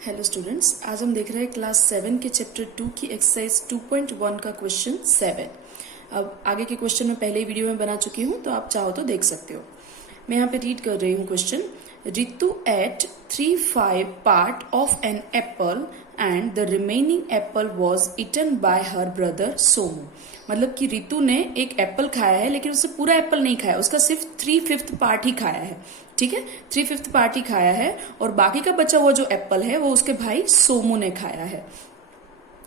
Hello students, आज हम देख रहे हैं क्लास 7 के चैप्टर 2 की एक्सरसाइज 2.1 का क्वेश्चन 7। अब आगे के क्वेश्चन मैं पहले ही वीडियो में बना चुकी हूं, तो आप चाहो तो देख सकते हो। मैं यहाँ पे रीड कर रही हूँ question. Ritu ate 3/5 part of an apple and the remaining apple was eaten by her brother Somu. मतलब कि रितु ने एक एप्पल खाया है, लेकिन उससे पूरा एप्पल नहीं खाया, उसका सिर्फ 3/5 पार्ट ही खाया है। ठीक है, 3/5 पार्ट ही खाया है और बाकी का बचा हुआ जो एप्पल है वो उसके भाई सोमू ने खाया है।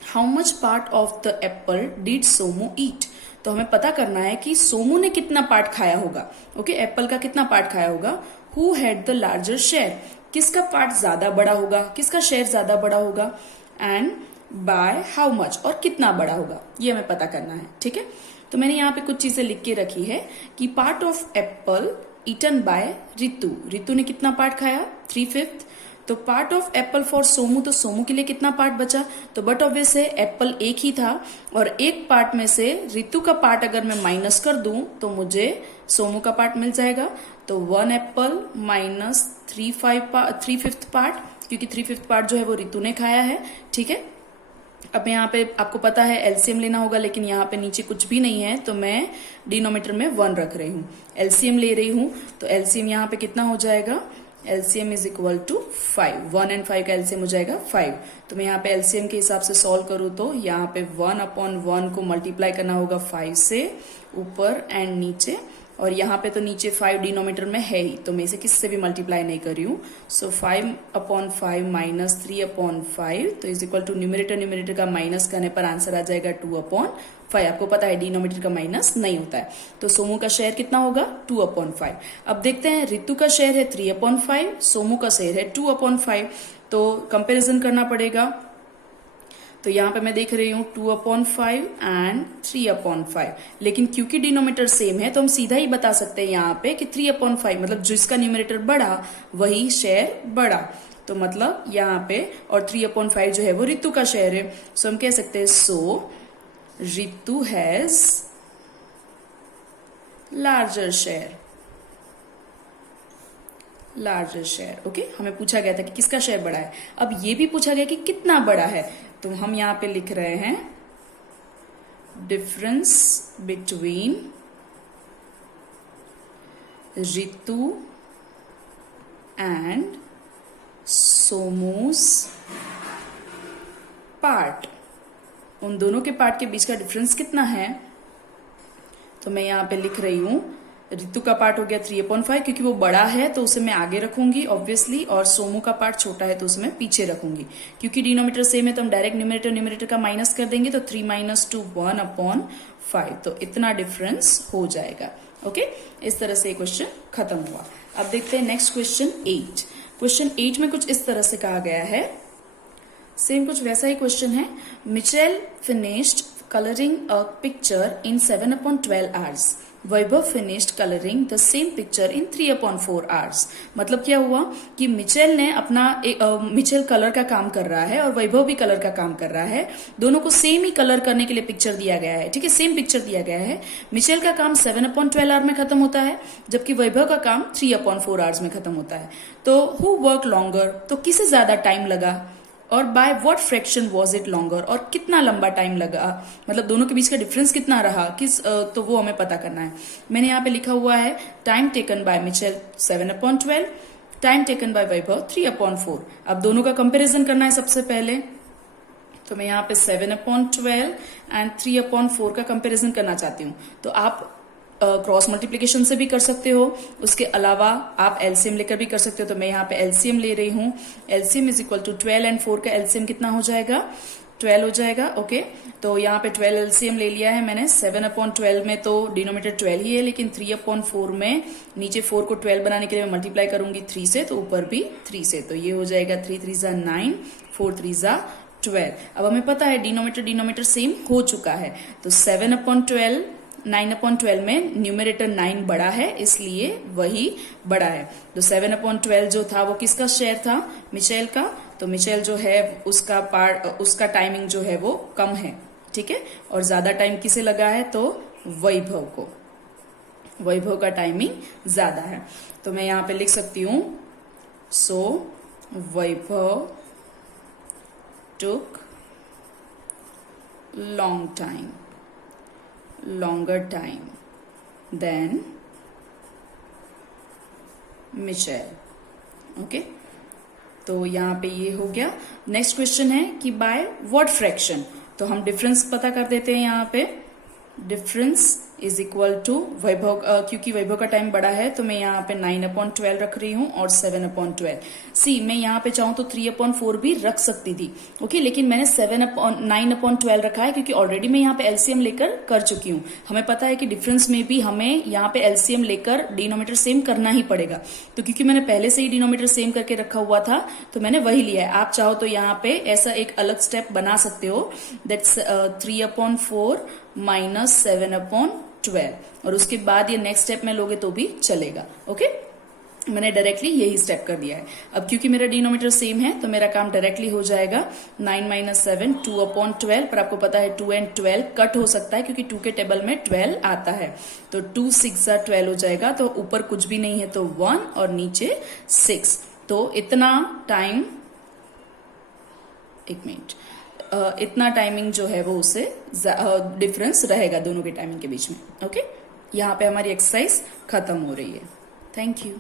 How much part of the apple did Somu eat. तो हमें पता करना है कि सोमू ने कितना पार्ट खाया होगा। ओके, एप्पल का कितना पार्ट खाया होगा। Who had the larger share, किसका पार्ट ज्यादा बड़ा होगा, किसका शेयर ज्यादा बड़ा होगा, एंड बाय हाउ मच, और कितना बड़ा होगा, ये हमें पता करना है। ठीक है, तो मैंने यहाँ पे कुछ चीजें लिख के रखी है कि part of apple eaten by Ritu. Ritu ने कितना पार्ट खाया, 3/5। तो part of apple for Somu, तो सोमू के लिए कितना पार्ट बचा। तो बट ऑब्वियस है एप्पल एक ही था और एक पार्ट में से रितु का पार्ट अगर मैं माइनस कर दूं तो मुझे सोमू का पार्ट मिल जाएगा। तो 1 एप्पल माइनस 3/5 पार्ट, क्योंकि 3/5 पार्ट जो है वो रितु ने खाया है। ठीक है, अब यहाँ पे आपको पता है एलसीएम लेना होगा, लेकिन यहाँ पे नीचे कुछ भी नहीं है तो मैं डिनोमीटर में 1 रख रही हूँ। एलसीएम ले रही हूँ तो एलसीएम यहाँ पे कितना हो जाएगा, एलसीएम इज इक्वल टू 5। 1 और 5 का एलसीएम हो जाएगा 5। तो मैं यहाँ पे एलसीएम के हिसाब से सॉल्व करूँ तो यहाँ पे 1/1 को मल्टीप्लाई करना होगा 5 से ऊपर एंड नीचे, और यहाँ पे तो नीचे 5 डिनोमीटर में है ही, तो मैं इसे किससे भी मल्टीप्लाई नहीं कर रही हूँ। सो 5/5 माइनस 3/5, तो इज इक्वल टू न्यूमरेटर का माइनस करने पर आंसर आ जाएगा 2/5। आपको पता है डिनोमीटर का माइनस नहीं होता है। तो सोमू का शेयर कितना होगा, 2/5। अब देखते हैं रितु का शेयर है 3/5, सोमू का शेयर है 2/5, तो कंपेरिजन करना पड़ेगा। तो यहाँ पे मैं देख रही हूँ 2/5 एंड 3/5, लेकिन क्योंकि डिनोमीटर सेम है तो हम सीधा ही बता सकते हैं यहाँ पे कि 3/5 मतलब जिसका न्यूमरेटर बढ़ा वही शेयर बढ़ा। तो मतलब यहाँ पे, और 3/5 जो है वो रितु का शेयर है। सो हम कह सकते हैं so Ritu has larger share. Okay, हमें पूछा गया था कि किसका शेयर बड़ा है। अब ये भी पूछा गया कि कितना बड़ा है, तो हम यहां पे लिख रहे हैं difference between Ritu and Somu's part. उन दोनों के पार्ट के बीच का डिफरेंस कितना है। तो मैं यहां पे लिख रही हूं रितु का पार्ट हो गया 3/5, क्योंकि वो बड़ा है तो उसे मैं आगे रखूंगी ऑब्वियसली, और सोमू का पार्ट छोटा है तो उसे मैं पीछे रखूंगी। क्योंकि डिनोमीटर सेम है तो हम डायरेक्ट न्यूमरेटर का माइनस कर देंगे, तो 3 - 2 1/5, तो इतना डिफरेंस हो जाएगा। ओके, इस तरह से क्वेश्चन खत्म हुआ। अब देखते हैं नेक्स्ट क्वेश्चन 8। क्वेश्चन 8 में कुछ इस तरह से कहा गया है, सेम कुछ वैसा ही क्वेश्चन है। Mitchell finished coloring a picture in 7/12 hours. Vaibhav finished colouring the same picture in 3/4 hours. मतलब क्या हुआ कि मिचेल ने मिचेल कलर का काम कर रहा है और वैभव भी कलर का काम कर रहा है। दोनों को सेम ही कलर करने के लिए पिक्चर दिया गया है। ठीक है, सेम पिक्चर दिया गया है। मिचेल का काम 7/12 आवर में खत्म होता है, जबकि वैभव का काम 3/4 hours में खत्म होता है। तो हु वर्क लॉन्गर, तो किसे ज्यादा टाइम लगा, और by what fraction was it longer, और कितना लंबा टाइम लगा, मतलब दोनों के बीच का डिफरेंस कितना रहा, तो वो हमें पता करना है। मैंने यहाँ पे लिखा हुआ है time taken by Mitchell 7/12, time taken by Vaibhav 3/4। अब दोनों का कंपैरिजन करना है सबसे पहले, तो मैं यहाँ पे 7/12 एंड 3/4 का कंपैरिजन करना चाहती हूँ। तो आप क्रॉस मल्टीप्लीकेशन से भी कर सकते हो, उसके अलावा आप एलसीएम लेकर भी कर सकते हो। तो मैं यहाँ पे एलसीएम ले रही हूँ। LCM is equal to 12 and 4 का एलसीएम कितना हो जाएगा, 12 हो जाएगा। ओके, तो यहाँ पे 12 एलसीएम ले लिया है मैंने। 7/12 में तो डिनोमीटर 12 ही है, लेकिन 3/4 में नीचे 4 को 12 बनाने के लिए मैं मल्टीप्लाई करूंगी 3 से, तो ऊपर भी 3 से, तो ये हो जाएगा 3 3 = 9, 4 3 = 12। अब हमें पता है डिनोमीटर सेम हो चुका है, तो 7/12 9/12 में न्यूमरेटर 9 बड़ा है, इसलिए वही बड़ा है। तो 7/12 जो था वो किसका शेयर था, मिचेल का। तो मिचेल जो है उसका टाइमिंग जो है वो कम है। ठीक है, और ज्यादा टाइम किसे लगा है, तो वैभव को, वैभव का टाइमिंग ज्यादा है। तो मैं यहाँ पे लिख सकती हूँ सो वैभव took longer time than Michelle। Okay, तो यहाँ पे ये हो गया। नेक्स्ट क्वेश्चन है कि बाय व्हाट फ्रैक्शन, तो हम डिफरेंस पता कर देते हैं। यहाँ पे डिफरेंस इज इक्वल टू वैभव, क्योंकि वैभव का टाइम बड़ा है तो मैं यहाँ पे 9/12 रख रही हूँ और 7/12। सी मैं यहाँ पे चाहूँ तो 3/4 भी रख सकती थी, ओके, लेकिन मैंने 9/12 रखा है क्योंकि ऑलरेडी मैं यहाँ पे एलसीएम लेकर कर चुकी हूँ। हमें पता है कि डिफरेंस में भी हमें यहाँ पे एलसीएम लेकर डिनोमिनेटर सेम करना ही पड़ेगा, तो क्योंकि मैंने पहले से ही डिनोमिनेटर सेम करके रखा हुआ था तो मैंने वही लिया है। आप चाहो तो यहाँ पे ऐसा एक अलग स्टेप बना सकते हो, दैट्स 3/4 माइनस 7/12, और उसके बाद ये नेक्स्ट स्टेप में लोगे तो भी चलेगा। ओके, मैंने डायरेक्टली यही स्टेप कर दिया है। अब क्योंकि मेरा डिनोमिनेटर सेम है तो मेरा काम डायरेक्टली हो जाएगा 9 - 7 2/12, पर आपको पता है 2 and 12 कट हो सकता है क्योंकि 2 के टेबल में 12 आता है, तो 2 6 12 हो जाएगा। तो ऊपर कुछ भी नहीं है तो 1 और नीचे 6, तो इतना टाइम, एक मिनट, इतना टाइमिंग जो है वो उससे डिफरेंस रहेगा दोनों के टाइमिंग के बीच में। ओके, यहाँ पे हमारी एक्सरसाइज खत्म हो रही है। Thank you.